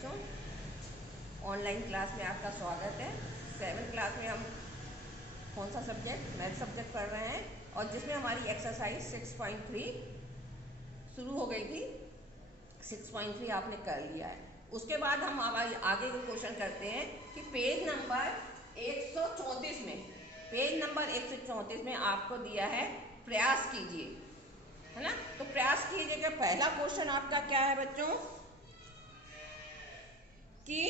बच्चों, online class में आपका स्वागत है। 7th क्लास में हम कौन सा सब्जेक्ट, मैथ सब्जेक्ट पढ़ रहे हैं और जिसमें हमारी एक्सरसाइज 6.3 शुरू हो गई थी। 6.3 आपने कर लिया है। उसके बाद हम आगे को क्वेश्चन करते हैं कि पेज नंबर 134 में आपको दिया है प्रयास कीजिए, है ना। तो प्रयास कीजिएगा। पहला क्वेश्चन आपका क्या है बच्चों कि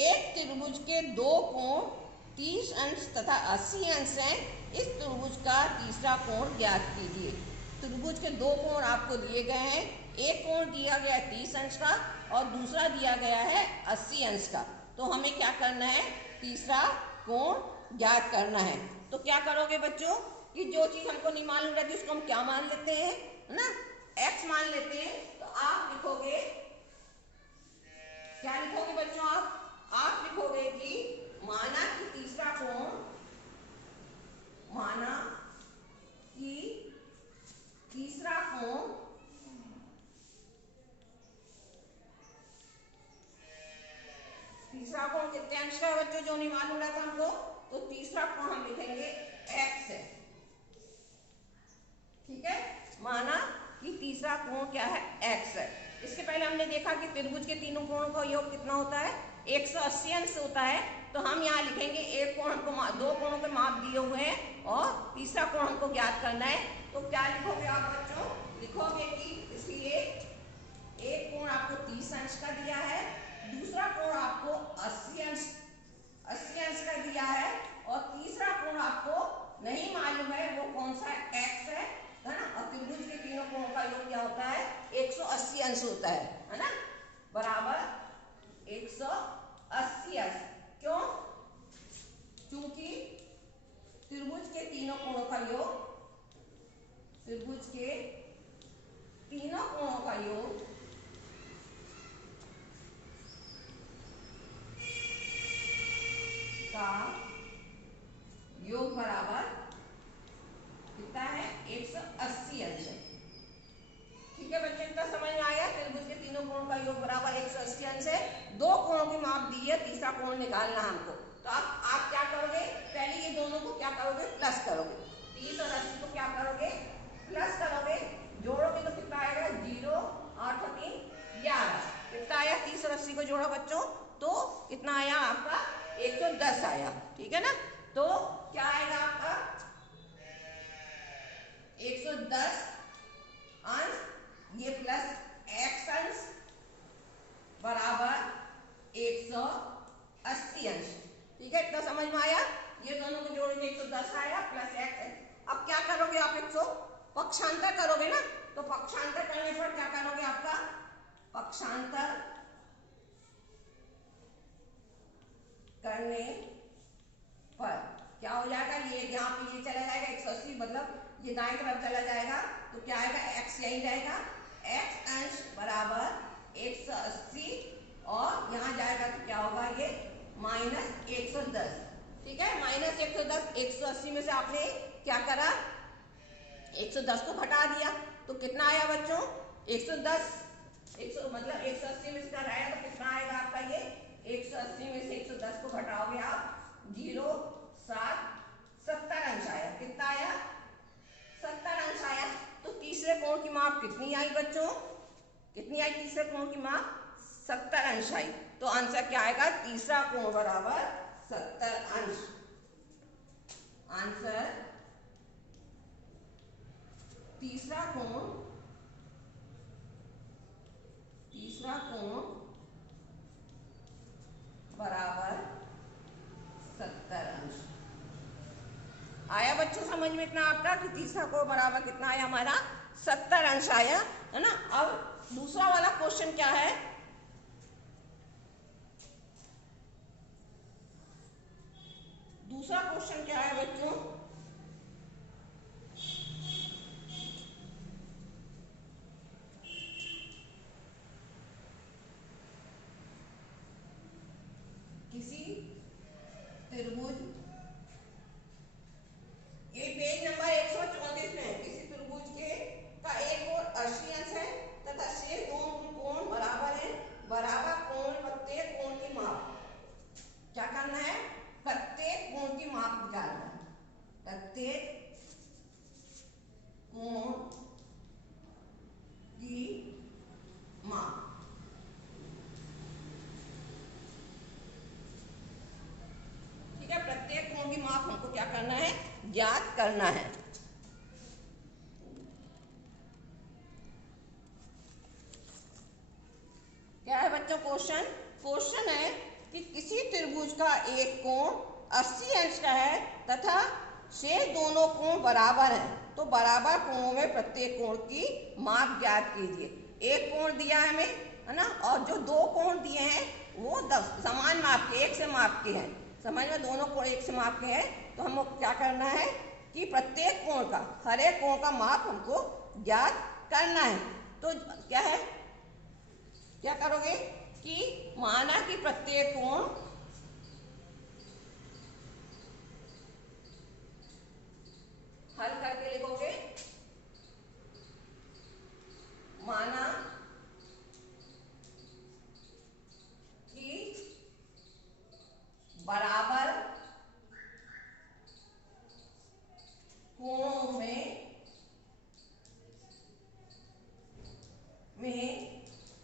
एक त्रिभुज के दो कोण 30 अंश तथा 80 अंश हैं। इस त्रिभुज का तीसरा कोण ज्ञात कीजिए। त्रिभुज के दो कोण आपको दिए गए हैं। एक कोण दिया गया है 30 अंश का और दूसरा दिया गया है 80 अंश का। तो हमें क्या करना है, तीसरा कोण ज्ञात करना है। तो क्या करोगे बच्चों कि जो चीज हमको नहीं मालूम रहती उसको हम क्या मान लेते हैं, है ना, x मान लेते हैं। तो आप लिखोगे, क्या लिखोगे बच्चों, आप लिखोगे कि माना कि तीसरा कोण, माना कि तीसरा कोण कितने अंश का है बच्चों, जो नहीं मालूम रहता हमको। तो तीसरा कोण हम लिखेंगे x है, ठीक है। माना कि तीसरा कोण क्या है, x है। इसके पहले हमने देखा कि त्रिभुज के तीनों कोणों का योग कितना होता है, 180 अंश होता है। तो हम यहाँ लिखेंगे एक कोण हमको, दो कोणों के माप दिए हुए हैं और तीसरा कोण हमको ज्ञात करना है। तो क्या लिखोगे आप बच्चों, लिखोगे कि इसलिए एक कोण आपको 30 अंश का दिया है, दूसरा कोण आपको 80 अंश का दिया है और तीसरा कोण आपको नहीं मालूम है वो कौन सा x है ना। और त्रिभुज के तीनों कोणों का योग क्या होता है, 180 अंश होता है ना, बराबर 180 अंश। क्यों, क्योंकि त्रिभुज के तीनों कोणों का योग, त्रिभुज के तीनों कोणों का योग का योग बराबर कितना है, 180 अंश है। ठीक है बच्चे, इतना समझ में आया। त्रिभुज के तीनों कोणों का योग बराबर 180 अंश है। दो कोणों की माप दी है, तीसरा कोण निकालना हमको। तो आप क्या करोगे, पहले ये दोनों को क्या करोगे, प्लस करोगे। 30 और 80 को क्या करोगे, प्लस करोगे। जोड़ोगे तो कितना आएगा, 0 8 और 3 11। कितना आया, 30 और 80 को जोड़ा बच्चों तो कितना आया आपका, 110 आया। ठीक है ना। तो क्या आएगा आपका 110 अंश, ये प्लस x अंश बराबर 180 अंश। ठीक है, इतना समझ में आया। ये दोनों को जोड़ेंगे 110 आया प्लस x। अब क्या करोगे आप, 100 पक्षांतर करोगे ना। तो पक्षांतर करने पर क्या करोगे, आपका पक्षांतर करने पर क्या हो जाएगा, ये यहाँ पे ये चला जाएगा 180, मतलब ये दाएं तरफ चला जाएगा। तो क्या आएगा, x यही रहेगा, x अंश बराबर 180 और यहाँ जाएगा तो क्या होगा, ये माइनस 110। ठीक है, माइनस 110। 180 में से आपने क्या करा, 110 को घटा दिया। तो कितना आया बच्चों, 110 मतलब 180 में से घटाया तो कितना आएगा आपका, ये 180 में से 110 को घटाओगे आप 0 7 70 अंश आया। कितना आया, 70 अंश आया। तो तीसरे कोण की माप कितनी आई बच्चों, कितनी आई तीसरे कोण की माप, 70 अंश आई। तो आंसर क्या आएगा, तीसरा कोण बराबर 70 अंश। आंसर तीसरा कोण बराबर 70 अंश आया बच्चों। समझ में इतना आपका कि तीसरा कोण बराबर कितना आया, हमारा 70 अंश आया, है ना। अब दूसरा वाला क्वेश्चन क्या है, दूसरा क्वेश्चन क्या है बच्चों, किसी त्रिभुज, ये पेज नंबर 134 में है। किसी त्रिभुज के का एक कोण 80 अंश है तथा शेष दोनों कोण बराबर है क्या करना है, ज्ञात करना है। क्या है बच्चों क्वेश्चन? क्वेश्चन है कि किसी त्रिभुज का एक कोण 80 अंश का है तथा शेष दोनों कोण बराबर हैं, तो बराबर कोणों में प्रत्येक कोण की माप ज्ञात कीजिए। एक कोण दिया है हमें, है ना, और जो दो कोण दिए हैं वो समान माप के, एक से माप के हैं। समझ में, दोनों कोण एक से माप के हैं, तो हमको क्या करना है कि प्रत्येक कोण का, हर एक कोण का माप हमको ज्ञात करना है। तो क्या है, क्या करोगे कि माना कि प्रत्येक कोण हल करके लिखोगे, माना कि बराबर कोणों में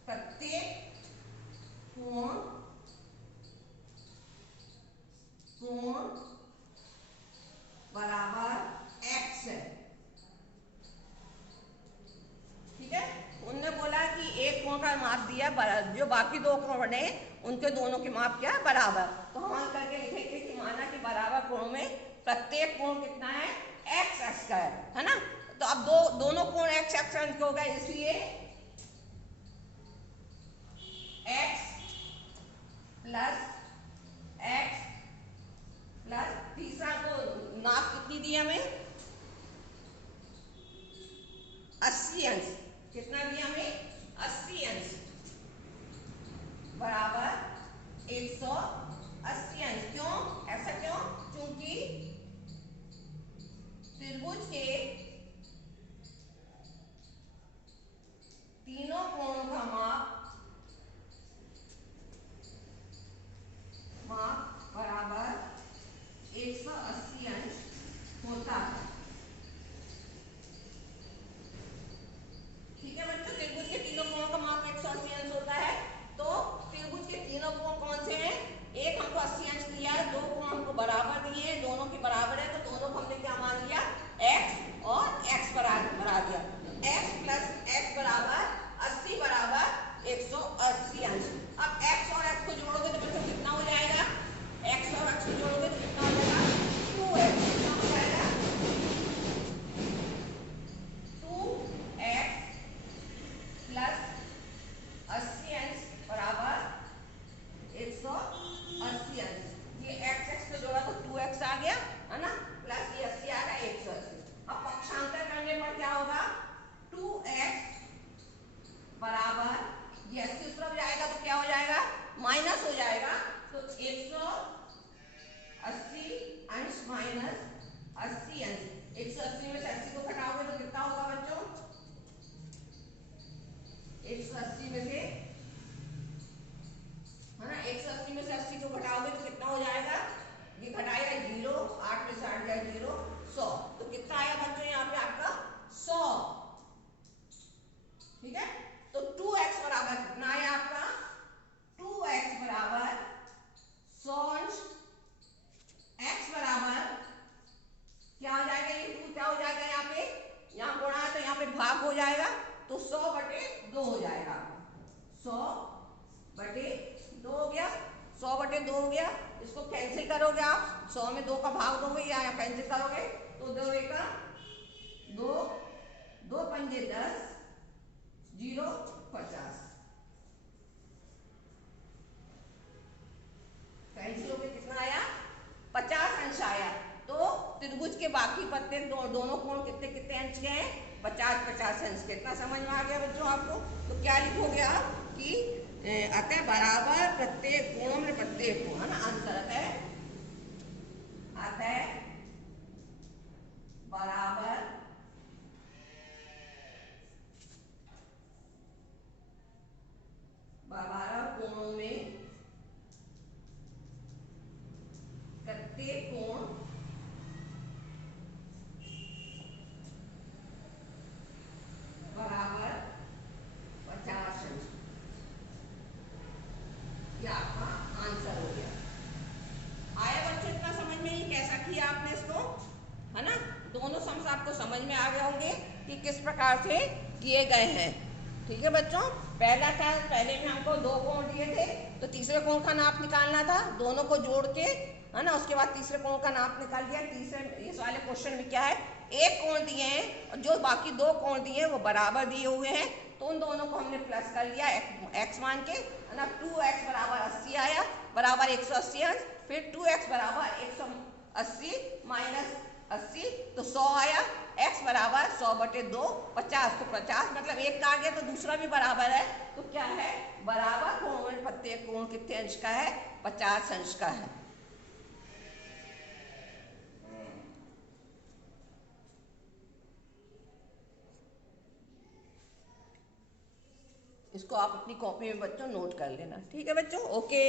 प्रत्येक कोण बराबर x है। ठीक है, उनने बोला कि एक कोण का माप दिया, जो बाकी दो कोण बने उनके दोनों के माप क्या है, बराबर। तो हम हल करके लिखेंगे कि माना कि बराबर कोणों में प्रत्येक कोण कितना है, x x का है ना। तो अब दोनों कोण x x के हो गए, इसलिए x प्लस x प्लस तीसरा को नाप कितनी दी हमें, 80 अंश। कितना दिया हमें, 80 अंश बराबर 180 अंश। क्यों ऐसा, क्यों? क्योंकि त्रिभुज के तीनों कोणों का माप बराबर 180 अंश होता है। ठीक है बच्चों, त्रिभुज के तीनों कोणों का माप 180 अंश होता है। तो त्रिभुज के तीनों कोण कौन से हैं? एक हमको 80 अंश दिया है, दो कोण हमको बराबर दिए हैं, दोनों के बराबर है, तो दोनों को हमने क्या मान लिया, x और x बना दिया। x प्लस x बराबर 80 बराबर 180 अंश। अब x और x को जोड़ोगे तो बच्चों कितना हो जाएगा, x और x को जोड़ोगे तो कितना हो जाएगा, 2x। कितना हो जाएगा, 2x प्लस 80 अंश बराबर 180 अंश। ये x x को जोड़ा तो 2x आ गया, है ना, प्लस ये 80 आ गया, 180। अब पक्षांतर करने पर क्या होगा, 2x बराबर ये 80 उस तरफ जाएगा तो क्या हो जाएगा, माइनस हो जाएगा। तो 180 अंश माइनस 80 अंश, 180 में से 80 को घटाओगे तो कितना होगा बच्चों, 180 में से, है ना, 180 में से 80 को घटाओगे तो कितना हो जाएगा, ये घटाएगा 0, 8 में से 8 जाए 0, 100। तो कितना आया बच्चों यहाँ पे आपका 100। ठीक है, तो 2x बराबर कितना आया आपका, 2x बराबर 100 अंश, x बराबर क्या हो जाएगा, ये 2 क्या हो जाएगा, यहाँ पे यहाँ गुणा है तो यहाँ पे भाग हो जाएगा, तो 100/2 हो जाएगा। 100/2 हो गया, 100/2 हो गया। इसको कैंसिल करोगे आप, 100 में 2 का भाग दोगे या कैंसिल करोगे तो 2 एका 2, 2 पंजे 10, 0 50। कैंसिल होके कितना आया, 50 अंश आया। तो त्रिभुज के बाकी प्रत्येक दोनों कोण कितने कितने अंश के हैं, 50-50 अंश के। इतना समझ में आ गया बच्चों आपको? तो क्या लिखोगे आप कि अतः बराबर प्रत्येक कोणों में प्रत्येक कोण, है ना, आंसर अतः बराबर कोणों में प्रत्येक कोण बराबर 50 अंश। ये आपका आंसर हो गया। आया बच्चों इतना समझ में, ये कैसा किया आपने इसको? समझ में आ गए होंगे कि किस प्रकार से किए गए हैं। ठीक है बच्चों, पहला था, पहले में हमको 2 कोण दिए थे तो तीसरे कोण का नाप निकालना था, दोनों को जोड़ के, है ना, उसके बाद तीसरे कोण का नाप निकाल दिया। तीसरे इस वाले क्वेश्चन में क्या है, एक कोण दिए हैं और जो बाकी 2 कोण दिए हैं वो बराबर दिए हुए हैं, तो उन दोनों को हमने प्लस कर लिया x मान के, है ना। 2x बराबर 80 आया, बराबर 180 अंश, फिर 2x बराबर 180 माइनस 80 तो 100 आया। x बराबर 100/2, 50 तो 50, मतलब एक का आ गया तो दूसरा भी बराबर है, तो क्या है, बराबर कोण में प्रत्येक कोण कितने अंश का है, 50 अंश का है। इसको आप अपनी कॉपी में बच्चों नोट कर लेना। ठीक है बच्चों, ओके।